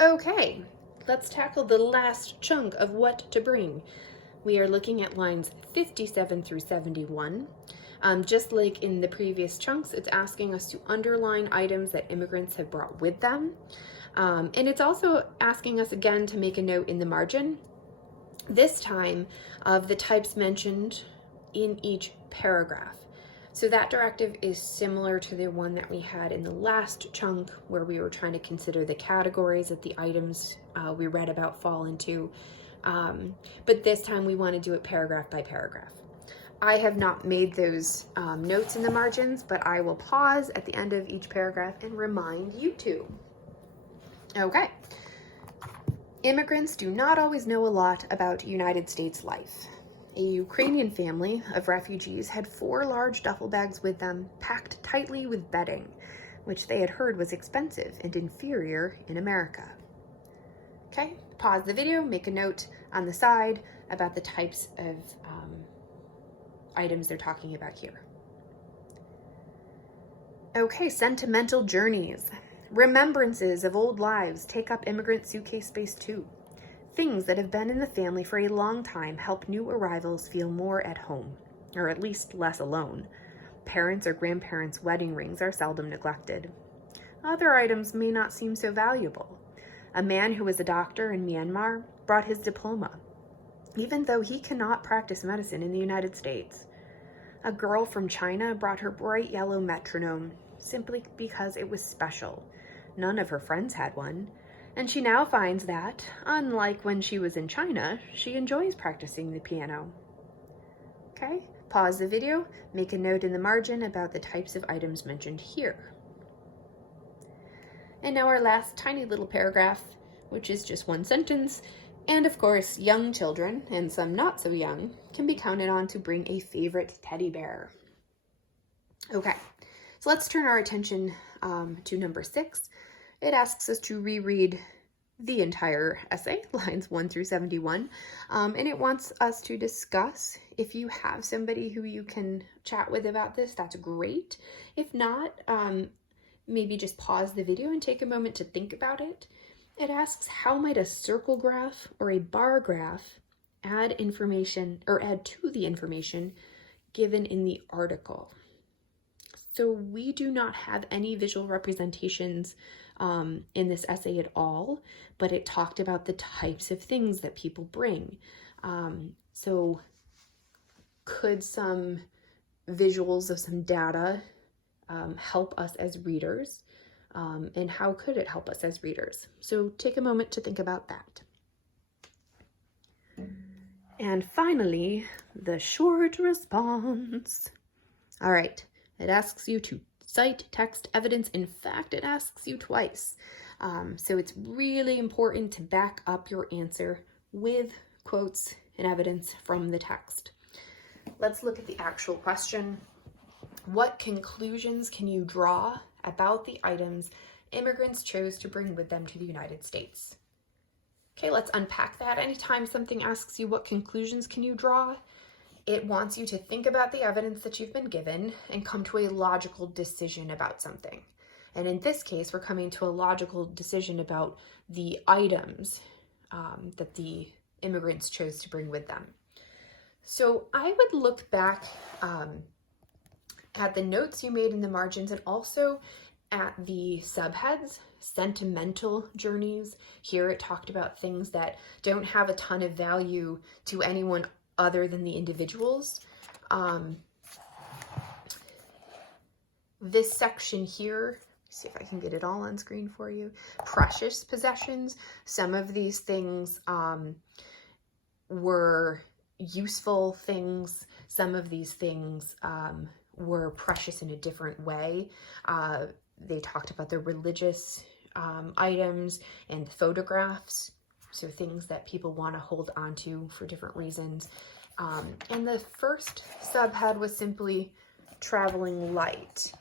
Okay, let's tackle the last chunk of what to bring. We are looking at lines 57 through 71. Just like in the previous chunks, it's asking us to underline items that immigrants have brought with them. And it's also asking us again to make a note in the margin, this time of the types mentioned in each paragraph. So that directive is similar to the one that we had in the last chunk where we were trying to consider the categories that the items we read about fall into. But this time we want to do it paragraph by paragraph. I have not made those notes in the margins, but I will pause at the end of each paragraph and remind you to. Okay. Immigrants do not always know a lot about United States life. A Ukrainian family of refugees had 4 large duffel bags with them, packed tightly with bedding, which they had heard was expensive and inferior in America. Okay, pause the video, make a note on the side about the types of items they're talking about here. Okay, sentimental journeys. Remembrances of old lives take up immigrant suitcase space too. Things that have been in the family for a long time help new arrivals feel more at home, or at least less alone. Parents' or grandparents' wedding rings are seldom neglected. Other items may not seem so valuable. A man who was a doctor in Myanmar brought his diploma, even though he cannot practice medicine in the United States. A girl from China brought her bright yellow metronome simply because it was special. None of her friends had one, and she now finds that, unlike when she was in China, she enjoys practicing the piano. Okay, pause the video, make a note in the margin about the types of items mentioned here. And now our last tiny little paragraph, which is just one sentence, and of course, young children, and some not so young, can be counted on to bring a favorite teddy bear. Okay, so let's turn our attention to number 6. It asks us to reread the entire essay, lines 1 through 71, and it wants us to discuss. If you have somebody who you can chat with about this, that's great. If not, maybe just pause the video and take a moment to think about it. It asks, how might a circle graph or a bar graph add information or add to the information given in the article? So we do not have any visual representations in this essay at all, but it talked about the types of things that people bring. So could some visuals of some data help us as readers? And how could it help us as readers? So take a moment to think about that. And finally, the short response. All right, it asks you to cite text evidence. In fact, it asks you twice. So it's really important to back up your answer with quotes and evidence from the text. Let's look at the actual question. What conclusions can you draw about the items immigrants chose to bring with them to the United States? Okay, let's unpack that. Anytime something asks you what conclusions can you draw, it wants you to think about the evidence that you've been given and come to a logical decision about something. And in this case, we're coming to a logical decision about the items that the immigrants chose to bring with them. So I would look back at the notes you made in the margins and also at the subheads, sentimental journeys. Here it talked about things that don't have a ton of value to anyone other than the individuals. This section here, see if I can get it all on screen for you. Precious possessions. Some of these things were useful things. Some of these things were precious in a different way. They talked about the religious items and photographs, so things that people want to hold on to for different reasons. And the first subhead was simply traveling light.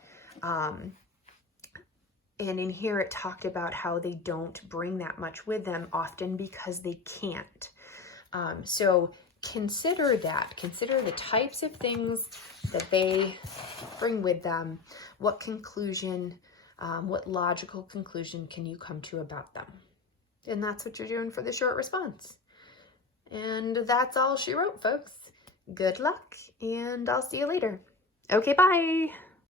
And in here it talked about how they don't bring that much with them, often because they can't. So consider that. Consider the types of things that they bring with them. What conclusion, what logical conclusion can you come to about them? And that's what you're doing for the short response. And that's all she wrote, folks. Good luck, and I'll see you later. Okay, bye.